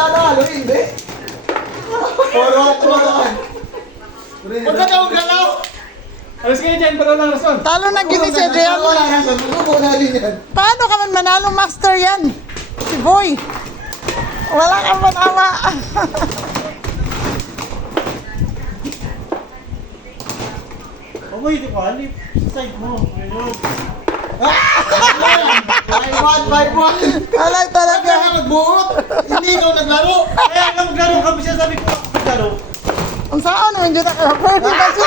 nanalo, hindi. Puro ako naman. Huwag ka daw galaw! Alas kayo dyan, pero lang rason. Talo na gini si Adrian. Wala na sa mundo, wala din yan. Paano ka man manalong master yan? Si Boy. Wala kang matawa. Okay, di ba? Alip. Side mo. Ayun. 5-1. Wala talaga. Kaya ka nagbuot! Hindi ikaw naglaro! Kaya ka maglaro ka siya, sabi ko maglaro. Ang saan naman dyan ako? Pwede ba siya?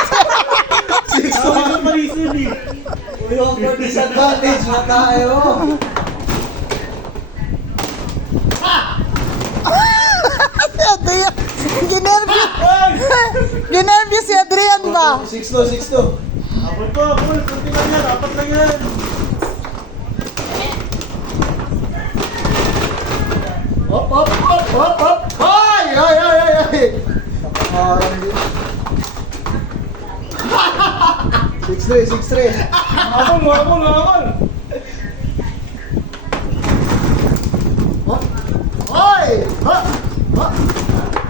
Sabi ko parisin eh. Uy, awkward disadvantage na tayo. Si Adrian. Ginervous. Ay! Ginervous si Adrian ba? 6-2. Abot ko, abot. Kunti lang yan, apat lang yan. Hop. Hoy! Nakakarang din. 6-3. Abol. Hoy!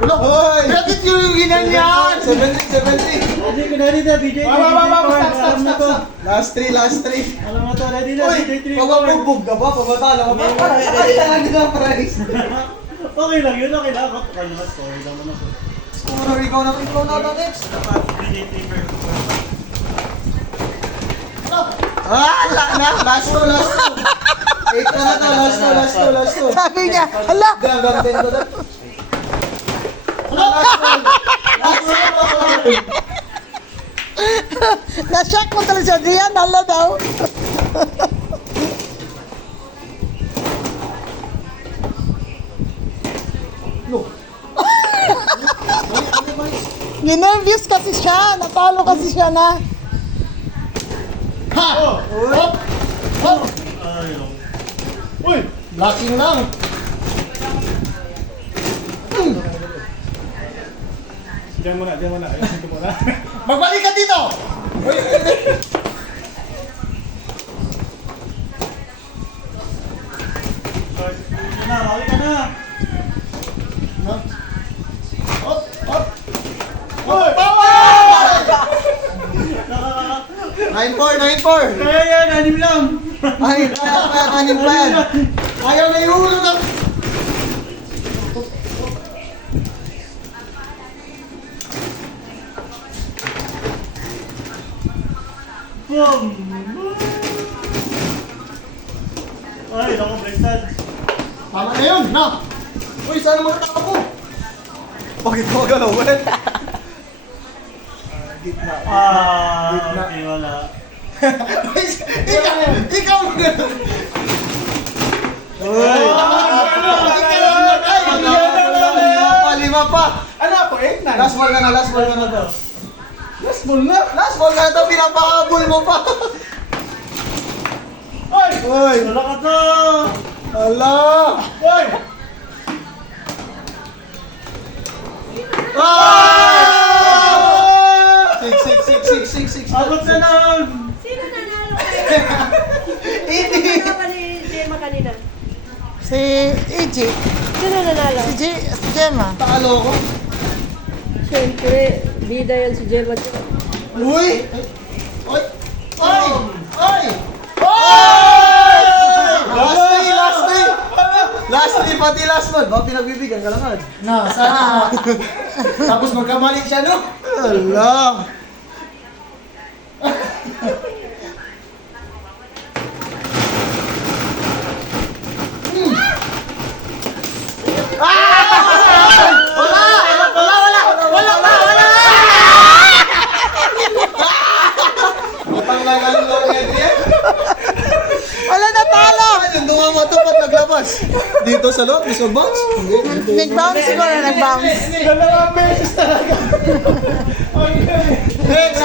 Ulo! Hoy! Bakit yung ginanyan? 7-3. Ready ko na rin na, DJ. Stop. Last 3. Alam mo to, ready na, Uy! DJ 3. Pagpapugbog ka ba? Pagbatalo ka ba? Ay, talaga na prize. Okay lang yun, okay lang. Ako mas sorry naman ako. Scorer, ikaw na ito next. Dapat DJ 3 first. Last 2. 8 na to, last 2. Sabi niya, hala, Hanggang 10 to that. Last one. na-shock mo talaga si Adrian. Hala daw. Ginervous kasi siya. Natalo kasi siya na. Hop! Ayaw. Uy! Blocking lang. Diyan mo na. Ayusin ko muna. Magbalik ka dito! Uy! Hawak ka na. Hop! Hoy! Power! 9-4. Kaya yan, anim lang. Ay, kanin pa yan. Ayaw na ihulog ng... Boom! Ay, naku, Brestan. Tama na yun, na! Uy, saan mo nataka mo? Bakit mo galawin? Gitna. Gitna. Okay, wala. Ikaw mo gano'n. Uy! Lima pa! Ano ako, 8 na? Last ball ka na to. Last ball na. Last ball ka na to, pinapahabol mo pa. Ay! Uy! Wala ka to! Ala! Ay! Ah! 6. Abot na lang! Sino nanalo kayo? Sino ka ni Gemma kanina? Si EJ. Sino nanalo? Si Gemma. Talo ko. Siyempre, bida yan si Gemma. Uy! Oy! Oy! Oy! Last day, pati last one. Baka pinagbibigyan ka lang. Na, sana. Tapos magkamali siya, no? Ala! Wala na talo. Yung dumamatapat naglabas. Dito sa loob, gusto bounce? Nag-bounce siguro, nag-bounce. Dalawang beses talaga. Next!